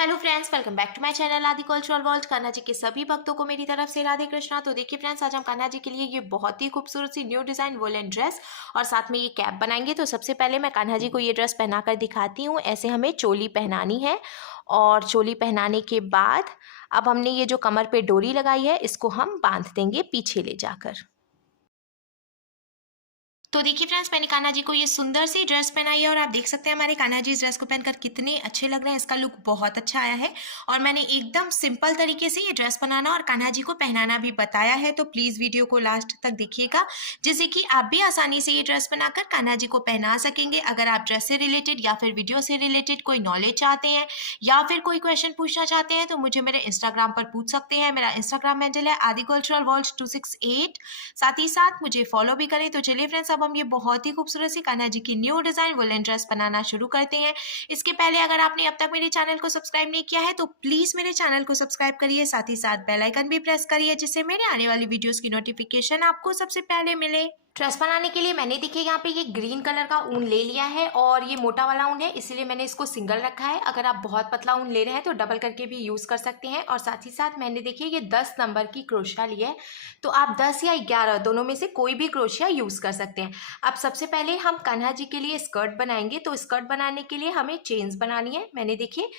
Hello friends, welcome back to my channel Aadi cultural world. Kanha ji के सभी भक्तों को मेरी तरफ से राधे कृष्णा। तो देखिए फ्रेंड्स, आज हम कान्हा जी के लिए ये बहुत ही खूबसूरत सी न्यू डिज़ाइन वुलन ड्रेस और साथ में ये कैप बनाएंगे। तो सबसे पहले मैं कान्हा जी को ये ड्रेस पहनाकर दिखाती हूँ। ऐसे हमें चोली पहनानी है और चोली पहनाने के बाद अब हमने ये जो कमर पे डोरी लगाई है इसको हम बांध देंगे पीछे ले जाकर। तो देखिए फ्रेंड्स, मैंने कान्हा जी को ये सुंदर सी ड्रेस पहनाई है और आप देख सकते हैं हमारे कान्हा जी इस ड्रेस को पहनकर कितने अच्छे लग रहे हैं। इसका लुक बहुत अच्छा आया है और मैंने एकदम सिंपल तरीके से ये ड्रेस बनाना और कान्हा जी को पहनाना भी बताया है। तो प्लीज़ वीडियो को लास्ट तक देखिएगा, जिससे कि आप भी आसानी से ये ड्रेस बनाकर कान्हा जी को पहना सकेंगे। अगर आप ड्रेस से रिलेटेड या फिर वीडियो से रिलेटेड कोई नॉलेज चाहते हैं या फिर कोई क्वेश्चन पूछना चाहते हैं तो मुझे मेरे इंस्टाग्राम पर पूछ सकते हैं। मेरा इंस्टाग्राम हैंडल है आदि कल्चरल वर्ल्ड 268। साथ ही साथ मुझे फॉलो भी करें। तो चलिए फ्रेंड्स, अब हम ये बहुत ही खूबसूरत सी कान्हा जी की न्यू डिजाइन वुलन ड्रेस बनाना शुरू करते हैं। इसके पहले अगर आपने अब तक मेरे चैनल को सब्सक्राइब नहीं किया है तो प्लीज मेरे चैनल को सब्सक्राइब करिए, साथ ही साथ बेल आइकन भी प्रेस करिए, जिससे मेरे आने वाली वीडियोस की नोटिफिकेशन आपको सबसे पहले मिले। ड्रेस बनाने के लिए मैंने देखिए यहाँ पे ये ग्रीन कलर का ऊन ले लिया है और ये मोटा वाला ऊन है, इसीलिए मैंने इसको सिंगल रखा है। अगर आप बहुत पतला ऊन ले रहे हैं तो डबल करके भी यूज़ कर सकते हैं। और साथ ही साथ मैंने देखिए ये 10 नंबर की क्रोशिया ली है, तो आप 10 या 11 दोनों में से कोई भी क्रोशिया यूज़ कर सकते हैं। अब सबसे पहले हम कान्हा जी के लिए स्कर्ट बनाएंगे। तो स्कर्ट बनाने के लिए हमें चेन्स बनानी है। मैंने देखिए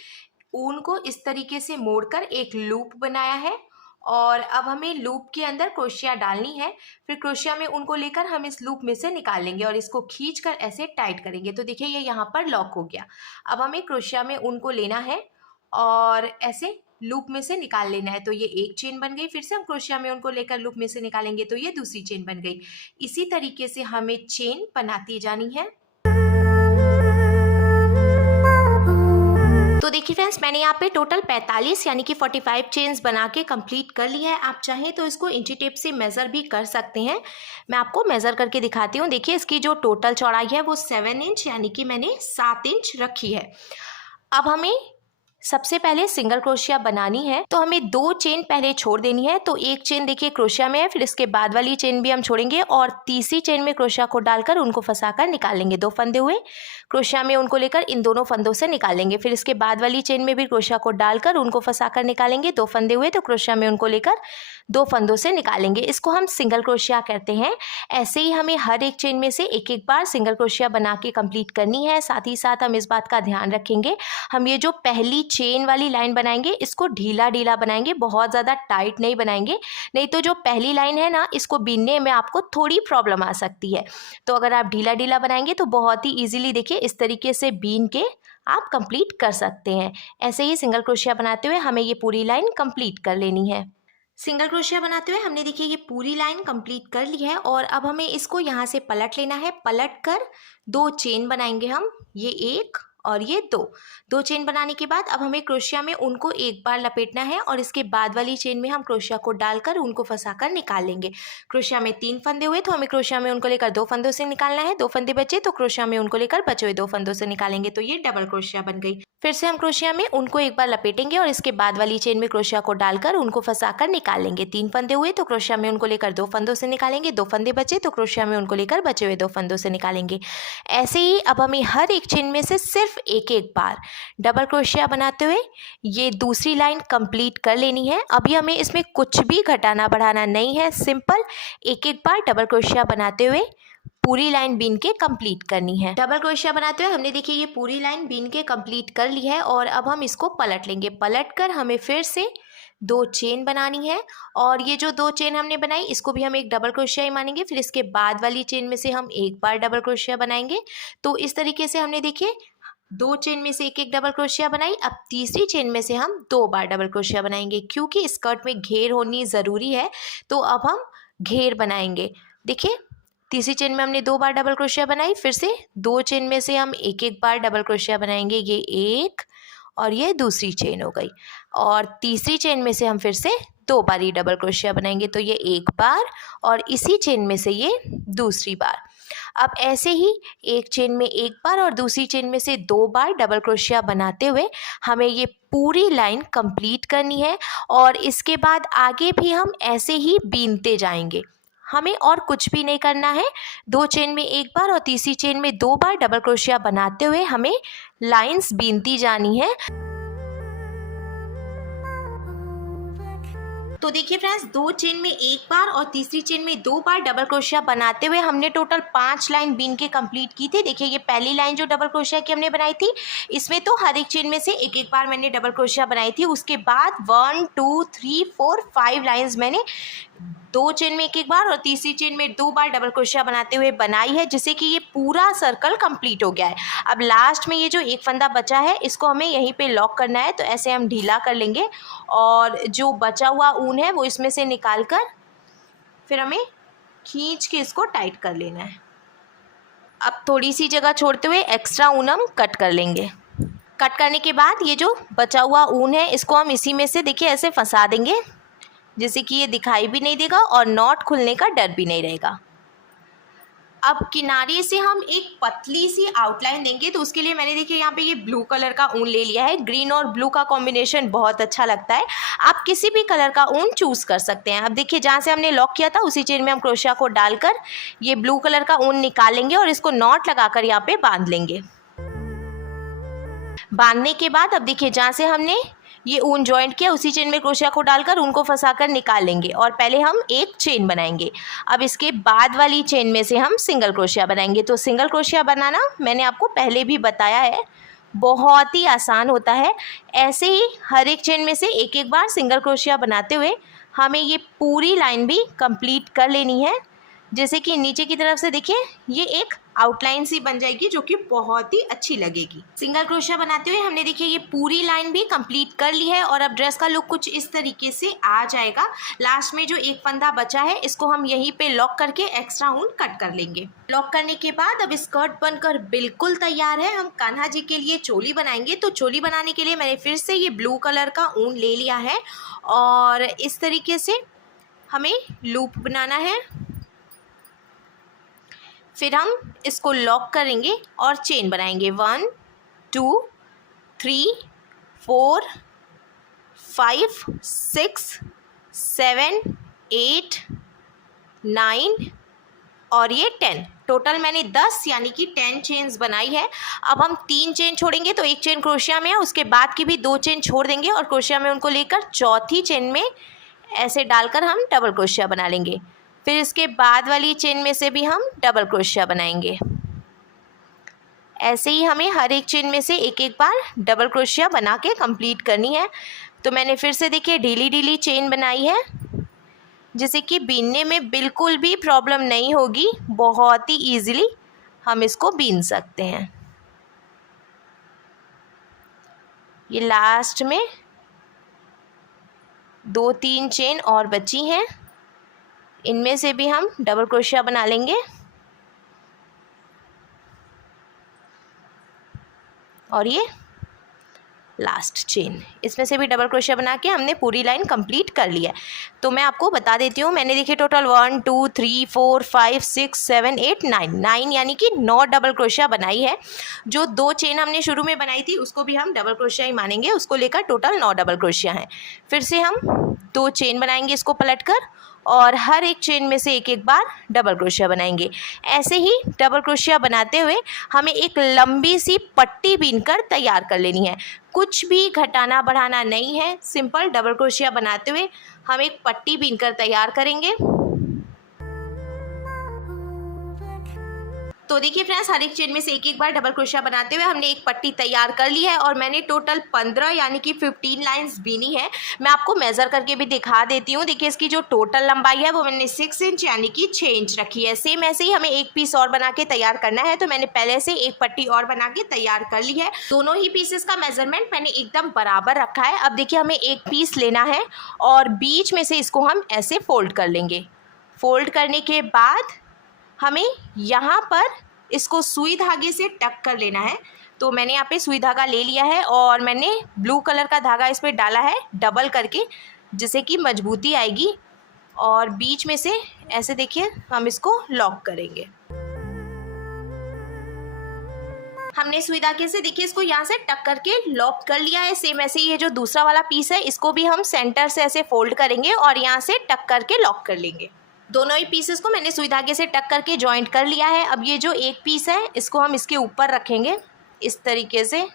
ऊन को इस तरीके से मोड़कर एक लूप बनाया है और अब हमें लूप के अंदर क्रोशिया डालनी है। फिर क्रोशिया में उनको लेकर हम इस लूप में से निकाल लेंगे और इसको खींचकर ऐसे टाइट करेंगे। तो देखिए ये यहाँ पर लॉक हो गया। अब हमें क्रोशिया में उनको लेना है और ऐसे लूप में से निकाल लेना है। तो ये एक चेन बन गई। फिर से हम क्रोशिया में उनको लेकर लूप में से निकालेंगे तो ये दूसरी चेन बन गई। इसी तरीके से हमें चेन बनाती जानी है। तो देखिए फ्रेंड्स, मैंने यहाँ पे टोटल 45 यानी कि 45 चेन्स बना के कंप्लीट कर लिया है। आप चाहें तो इसको इंची टेप से मेज़र भी कर सकते हैं। मैं आपको मेज़र करके दिखाती हूँ। देखिए इसकी जो टोटल चौड़ाई है वो 7 इंच यानी कि मैंने 7 इंच रखी है। अब हमें सबसे पहले सिंगल क्रोशिया बनानी है, तो हमें 2 चेन पहले छोड़ देनी है। तो एक चेन देखिए क्रोशिया में है, फिर इसके बाद वाली चेन भी हम छोड़ेंगे और तीसरी चेन में क्रोशिया को डालकर उनको फंसाकर निकालेंगे। 2 फंदे हुए, क्रोशिया में उनको लेकर इन दोनों फंदों से निकालेंगे। फिर इसके बाद वाली चेन में भी क्रोशिया को डालकर उनको फंसाकर निकालेंगे। 2 फंदे हुए तो क्रोशिया में उनको लेकर 2 फंदों से निकालेंगे। इसको हम सिंगल क्रोशिया कहते हैं। ऐसे ही हमें हर एक चेन में से एक एक बार सिंगल क्रोशिया बना के कंप्लीट करनी है। साथ ही साथ हम इस बात का ध्यान रखेंगे, हम ये जो पहली चेन वाली लाइन बनाएंगे इसको ढीला ढीला बनाएंगे, बहुत ज़्यादा टाइट नहीं बनाएंगे, नहीं तो जो पहली लाइन है ना इसको बीनने में आपको थोड़ी प्रॉब्लम आ सकती है। तो अगर आप ढीला ढीला बनाएंगे तो बहुत ही ईजिली देखिए इस तरीके से बीन के आप कंप्लीट कर सकते हैं। ऐसे ही सिंगल क्रोशिया बनाते हुए हमें ये पूरी लाइन कंप्लीट कर लेनी है। सिंगल क्रोशिया बनाते हुए हमने देखिए ये पूरी लाइन कंप्लीट कर ली है और अब हमें इसको यहाँ से पलट लेना है। पलट कर 2 चेन बनाएंगे हम, ये एक और ये 2 चेन बनाने के बाद अब हमें क्रोशिया में उनको एक बार लपेटना है और इसके बाद वाली चेन में हम क्रोशिया को डालकर उनको फंसाकर निकाल लेंगे। क्रोशिया में 3 फंदे हुए तो हमें क्रोशिया में उनको लेकर 2 फंदों से निकालना है। 2 फंदे बचे तो क्रोशिया में उनको लेकर बचे हुए 2 फंदों से निकालेंगे। तो ये डबल क्रोशिया बन गई। फिर से हम क्रोशिया में उनको एक बार लपेटेंगे और इसके बाद वाली चेन में क्रोशिया को डालकर उनको फंसाकर निकाल लेंगे। 3 फंदे हुए तो क्रोशिया में उनको लेकर 2 फंदों से निकालेंगे। 2 फंदे बचे तो क्रोशिया में उनको लेकर बचे हुए 2 फंदों से निकालेंगे। ऐसे ही अब हमें हर एक चेन में से सिर्फ एक एक बार डबल क्रोशिया बनाते हुए ये दूसरी लाइन कंप्लीट कर लेनी है। अभी हमें इसमें कुछ भी घटाना बढ़ाना नहीं है, सिंपल एक एक बार डबल क्रोशिया बनाते हुए पूरी लाइन बीन के कंप्लीट करनी है। डबल क्रोशिया बनाते हुए हमने देखिए ये पूरी लाइन बीन के कंप्लीट कर ली है और अब हम इसको पलट लेंगे। पलट कर हमें फिर से 2 चेन बनानी है और ये जो 2 चेन हमने बनाई इसको भी हम एक डबल क्रोशिया ही मानेंगे। फिर इसके बाद वाली चेन में से हम एक बार डबल क्रोशिया बनाएंगे। तो इस तरीके से हमने देखिए 2 चेन में से एक एक डबल क्रोशिया बनाई। अब तीसरी चेन में से हम 2 बार डबल क्रोशिया बनाएंगे। क्योंकि स्कर्ट में घेर होनी ज़रूरी है तो अब हम घेर बनाएंगे। देखिए तीसरी चेन में हमने 2 बार डबल क्रोशिया बनाई, फिर से 2 चेन में से हम एक एक बार डबल क्रोशिया बनाएंगे। ये एक और ये दूसरी चेन हो गई और तीसरी चेन में से हम फिर से 2 बार ही डबल क्रोशिया बनाएंगे। तो ये एक बार और इसी चेन में से ये दूसरी बार। अब ऐसे ही एक चेन में एक बार और दूसरी चेन में से 2 बार डबल क्रोशिया बनाते हुए हमें ये पूरी लाइन कंप्लीट करनी है और इसके बाद आगे भी हम ऐसे ही बीनते जाएंगे। हमें और कुछ भी नहीं करना है। 2 चेन में एक बार और तीसरी चेन में 2 बार डबल क्रोशिया बनाते हुए हमें लाइंस बीनती जानी है। तो देखिए फ्रेंड्स, 2 चेन में एक बार और तीसरी चेन में 2 बार डबल क्रोशिया बनाते हुए हमने टोटल 5 लाइन बीन के कंप्लीट की थी। देखिए ये पहली लाइन जो डबल क्रोशिया की हमने बनाई थी, इसमें तो हर एक चेन में से एक एक बार मैंने डबल क्रोशिया बनाई थी। उसके बाद 1 2 3 4 5 लाइन्स मैंने 2 चेन में एक एक बार और तीसरी चेन में 2 बार डबल क्रोशिया बनाते हुए बनाई है, जिससे कि ये पूरा सर्कल कंप्लीट हो गया है। अब लास्ट में ये जो एक फंदा बचा है, इसको हमें यहीं पे लॉक करना है। तो ऐसे हम ढीला कर लेंगे और जो बचा हुआ ऊन है वो इसमें से निकाल कर फिर हमें खींच के इसको टाइट कर लेना है। अब थोड़ी सी जगह छोड़ते हुए एक्स्ट्रा ऊन हम कट कर लेंगे। कट करने के बाद ये जो बचा हुआ ऊन है, इसको हम इसी में से देखिए ऐसे फंसा देंगे, जिससे कि ये दिखाई भी नहीं देगा और नॉट खुलने का डर भी नहीं रहेगा। अब किनारे से हम एक पतली सी आउटलाइन देंगे, तो उसके लिए मैंने देखिए यहाँ पे ये ब्लू कलर का ऊन ले लिया है। ग्रीन और ब्लू का कॉम्बिनेशन बहुत अच्छा लगता है। आप किसी भी कलर का ऊन चूज़ कर सकते हैं। अब देखिए जहाँ से हमने लॉक किया था उसी चेन में हम क्रोशिया को डालकर ये ब्लू कलर का ऊन निकालेंगे और इसको नॉट लगाकर यहाँ पे बांध लेंगे। बांधने के बाद अब देखिए जहाँ से हमने ये ऊन जॉइंट किया उसी चेन में क्रोशिया को डालकर उनको फंसाकर निकाल लेंगे और पहले हम एक चेन बनाएंगे। अब इसके बाद वाली चेन में से हम सिंगल क्रोशिया बनाएंगे। तो सिंगल क्रोशिया बनाना मैंने आपको पहले भी बताया है, बहुत ही आसान होता है। ऐसे ही हर एक चेन में से एक एक बार सिंगल क्रोशिया बनाते हुए हमें ये पूरी लाइन भी कंप्लीट कर लेनी है। जैसे कि नीचे की तरफ से देखिए ये एक आउटलाइन सी बन जाएगी जो कि बहुत ही अच्छी लगेगी। सिंगल क्रोशिया बनाते हुए हमने देखिए ये पूरी लाइन भी कंप्लीट कर ली है और अब ड्रेस का लुक कुछ इस तरीके से आ जाएगा। लास्ट में जो एक फंदा बचा है इसको हम यहीं पे लॉक करके एक्स्ट्रा ऊन कट कर लेंगे। लॉक करने के बाद अब स्कर्ट बनकर बिल्कुल तैयार है। हम कान्हा जी के लिए चोली बनाएंगे। तो चोली बनाने के लिए मैंने फिर से ये ब्लू कलर का ऊन ले लिया है और इस तरीके से हमें लूप बनाना है। फिर हम इसको लॉक करेंगे और चेन बनाएंगे 1 2 3 4 5 6 7 8 9 और ये 10। टोटल मैंने 10 यानी कि 10 चेन्स बनाई है। अब हम 3 चेन छोड़ेंगे, तो एक चेन क्रोशिया में है, उसके बाद की भी 2 चेन छोड़ देंगे और क्रोशिया में उनको लेकर चौथी चेन में ऐसे डालकर हम डबल क्रोशिया बना लेंगे। फिर इसके बाद वाली चेन में से भी हम डबल क्रोशिया बनाएंगे। ऐसे ही हमें हर एक चेन में से एक एक बार डबल क्रोशिया बना के कंप्लीट करनी है। तो मैंने फिर से देखिए ढीली ढीली चेन बनाई है, जिससे कि बीनने में बिल्कुल भी प्रॉब्लम नहीं होगी। बहुत ही ईजिली हम इसको बीन सकते हैं। ये लास्ट में 2-3 चेन और बची हैं, इनमें से भी हम डबल क्रोशिया बना लेंगे और ये लास्ट चेन, इसमें से भी डबल क्रोशिया बना के हमने पूरी लाइन कंप्लीट कर लिया है। तो मैं आपको बता देती हूँ, मैंने देखिए टोटल 1 2 3 4 5 6 7 8 9 यानी कि 9 डबल क्रोशिया बनाई है। जो 2 चेन हमने शुरू में बनाई थी उसको भी हम डबल क्रोशिया ही मानेंगे, उसको लेकर टोटल 9 डबल क्रोशिया हैं। फिर से हम 2 चेन बनाएंगे इसको पलटकर और हर एक चेन में से एक एक बार डबल क्रोशिया बनाएंगे। ऐसे ही डबल क्रोशिया बनाते हुए हमें एक लंबी सी पट्टी बीनकर तैयार कर लेनी है। कुछ भी घटाना बढ़ाना नहीं है, सिंपल डबल क्रोशिया बनाते हुए हम एक पट्टी बीनकर तैयार करेंगे। तो देखिए फ्रेंड्स, हर एक चेन में से एक एक बार डबल क्रोशिया बनाते हुए हमने एक पट्टी तैयार कर ली है और मैंने टोटल 15 यानी कि 15 लाइंस बीनी है। मैं आपको मेज़र करके भी दिखा देती हूँ। देखिए इसकी जो टोटल लंबाई है वो मैंने 6 इंच यानी कि 6 इंच रखी है। सेम ऐसे ही हमें एक पीस और बना के तैयार करना है, तो मैंने पहले से एक पट्टी और बना के तैयार कर ली है। दोनों ही पीसेस का मेजरमेंट मैंने एकदम बराबर रखा है। अब देखिए हमें एक पीस लेना है और बीच में से इसको हम ऐसे फोल्ड कर लेंगे। फोल्ड करने के बाद हमें यहाँ पर इसको सुई धागे से टक कर लेना है। तो मैंने यहाँ पे सुई धागा ले लिया है और मैंने ब्लू कलर का धागा इस पर डाला है डबल करके, जिससे कि मजबूती आएगी। और बीच में से ऐसे देखिए हम इसको लॉक करेंगे। हमने सुई धागे से देखिए इसको यहाँ से टक करके लॉक कर लिया है। सेम ऐसे ही ये जो दूसरा वाला पीस है इसको भी हम सेंटर से ऐसे फोल्ड करेंगे और यहाँ से टक करके लॉक कर लेंगे। दोनों ही पीसेस को मैंने सुई धागे से टक करके जॉइंट कर लिया है। अब ये जो एक पीस है इसको हम इसके ऊपर रखेंगे इस तरीके से,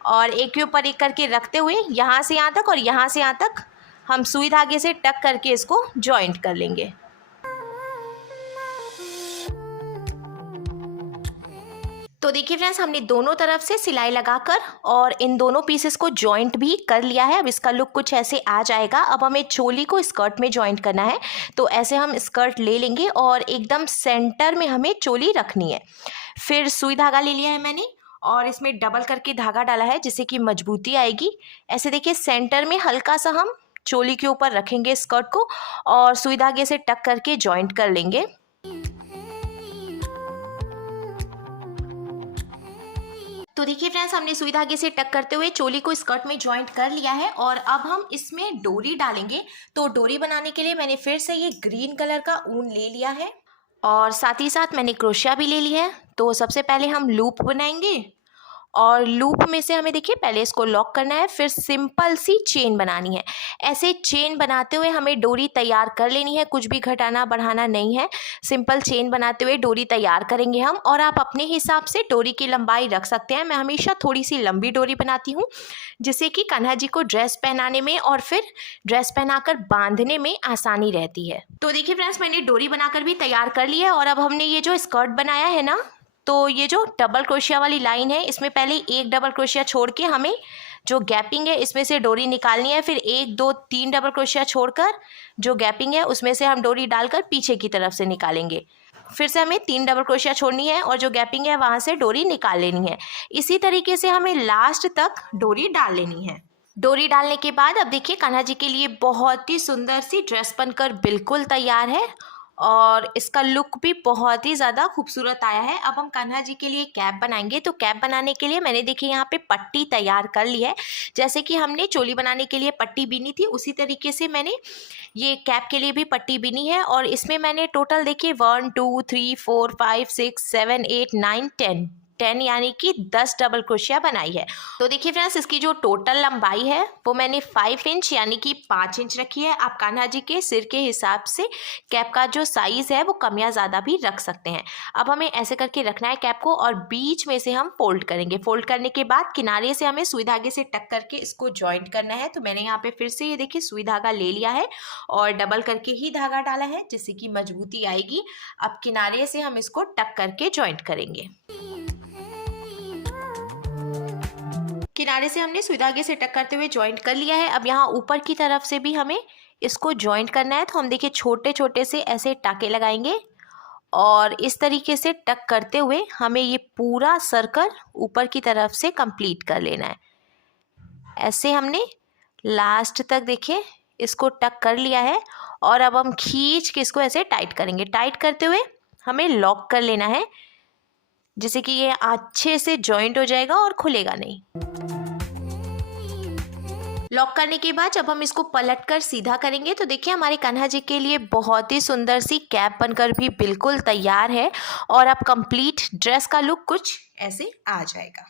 और एक के ऊपर एक करके रखते हुए यहाँ से यहाँ तक और यहाँ से यहाँ तक हम सुई धागे से टक करके इसको जॉइंट कर लेंगे। तो देखिए फ्रेंड्स, हमने दोनों तरफ से सिलाई लगाकर और इन दोनों पीसेस को जॉइंट भी कर लिया है। अब इसका लुक कुछ ऐसे आ जाएगा। अब हमें चोली को स्कर्ट में जॉइंट करना है, तो ऐसे हम स्कर्ट ले लेंगे और एकदम सेंटर में हमें चोली रखनी है। फिर सुई धागा ले लिया है मैंने और इसमें डबल करके धागा डाला है जिससे कि मजबूती आएगी। ऐसे देखिए सेंटर में हल्का सा हम चोली के ऊपर रखेंगे स्कर्ट को और सुई धागे से टक करके जॉइंट कर लेंगे। तो देखिए फ्रेंड्स, हमने सुई धागे से टक करते हुए चोली को स्कर्ट में जॉइंट कर लिया है और अब हम इसमें डोरी डालेंगे। तो डोरी बनाने के लिए मैंने फिर से ये ग्रीन कलर का ऊन ले लिया है और साथ ही साथ मैंने क्रोशिया भी ले ली है। तो सबसे पहले हम लूप बनाएंगे और लूप में से हमें देखिए पहले इसको लॉक करना है, फिर सिंपल सी चेन बनानी है। ऐसे चेन बनाते हुए हमें डोरी तैयार कर लेनी है, कुछ भी घटाना बढ़ाना नहीं है। सिंपल चेन बनाते हुए डोरी तैयार करेंगे हम और आप अपने हिसाब से डोरी की लंबाई रख सकते हैं। मैं हमेशा थोड़ी सी लंबी डोरी बनाती हूँ जिससे कि कान्हा जी को ड्रेस पहनाने में और फिर ड्रेस पहनाकर बांधने में आसानी रहती है। तो देखिए फ्रेंड्स, मैंने डोरी बनाकर भी तैयार कर ली है और अब हमने ये जो स्कर्ट बनाया है ना, तो ये जो डबल क्रोशिया वाली लाइन है इसमें पहले एक डबल क्रोशिया छोड़ के हमें जो गैपिंग है इसमें से डोरी निकालनी है। फिर 1 2 3 डबल क्रोशिया छोड़कर जो गैपिंग है उसमें से हम डोरी डालकर पीछे की तरफ से निकालेंगे। फिर से हमें 3 डबल क्रोशिया छोड़नी है और जो गैपिंग है वहाँ से डोरी निकाल लेनी है। इसी तरीके से हमें लास्ट तक डोरी डाल लेनी है। डोरी डालने के बाद अब देखिए कान्हा जी के लिए बहुत ही सुंदर सी ड्रेस बनकर बिल्कुल तैयार है और इसका लुक भी बहुत ही ज़्यादा खूबसूरत आया है। अब हम कान्हा जी के लिए कैप बनाएंगे। तो कैप बनाने के लिए मैंने देखिए यहाँ पे पट्टी तैयार कर ली है। जैसे कि हमने चोली बनाने के लिए पट्टी बीनी थी उसी तरीके से मैंने ये कैप के लिए भी पट्टी बीनी है और इसमें मैंने टोटल देखिए 1 2 3 4 5 6 7 8 9 10 यानी कि 10 डबल क्रोशिया बनाई है। तो देखिए फ्रेंड्स, इसकी जो टोटल लंबाई है वो मैंने 5 इंच यानी कि 5 इंच रखी है। आप कान्हा जी के सिर के हिसाब से कैप का जो साइज़ है वो कम या ज़्यादा भी रख सकते हैं। अब हमें ऐसे करके रखना है कैप को और बीच में से हम फोल्ड करेंगे। फोल्ड करने के बाद किनारे से हमें सुई धागे से टक करके इसको जॉइंट करना है। तो मैंने यहाँ पे फिर से ये देखिए सुई धागा ले लिया है और डबल करके ही धागा डाला है जिससे कि मजबूती आएगी। अब किनारे से हम इसको टक करके जॉइंट करेंगे। किनारे से हमने सुई धागे से टक करते हुए जॉइंट कर लिया है। अब यहाँ ऊपर की तरफ से भी हमें इसको जॉइंट करना है। तो हम देखिए छोटे छोटे से ऐसे टाके लगाएंगे और इस तरीके से टक करते हुए हमें ये पूरा सर्कल ऊपर की तरफ से कंप्लीट कर लेना है। ऐसे हमने लास्ट तक देखिए इसको टक कर लिया है और अब हम खींच के इसको ऐसे टाइट करेंगे। टाइट करते हुए हमें लॉक कर लेना है जिससे कि ये अच्छे से जॉइंट हो जाएगा और खुलेगा नहीं। लॉक करने के बाद जब हम इसको पलटकर सीधा करेंगे तो देखिए हमारे कान्हा जी के लिए बहुत ही सुंदर सी कैप बनकर भी बिल्कुल तैयार है और अब कंप्लीट ड्रेस का लुक कुछ ऐसे आ जाएगा।